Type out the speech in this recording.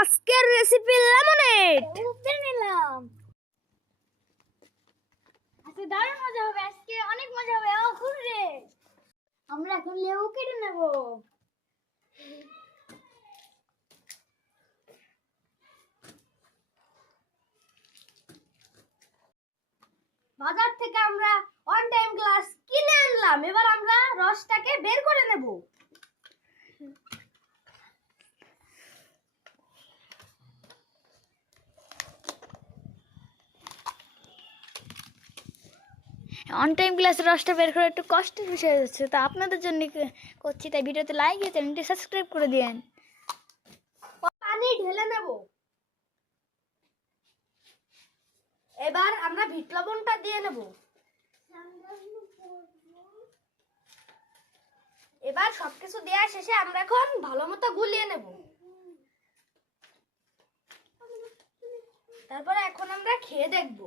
আজকের recipe lemonade. উপরে নিলাম। আজকে দারুণ মজা হবে, আজকে অনেক মজা হবে। ও ঘুরে আমরা এখন লেবু কেটে নেব। বাজার থেকে আমরা ওয়ান টাইম গ্লাস কিনে আনলাম। এবার আমরা রসটাকে বের করে নেব। অন টাইম গ্লাসের রসটা বের করা একটু কষ্টের বিষয় হয়ে যাচ্ছে, তা আপনাদের জন্য করছি। তাই ভিডিওতে লাইক দিয়ে চ্যানেলটি সাবস্ক্রাইব করে দিন। পানি ঢেলে নেব। এবার আমরা বিট লবণটা দিয়ে নেব। এবার সবকিছু দেওয়া শেষে আমরা এখন ভালো মতো গুলিয়ে নেব। তারপরে এখন আমরা খেয়ে দেখব।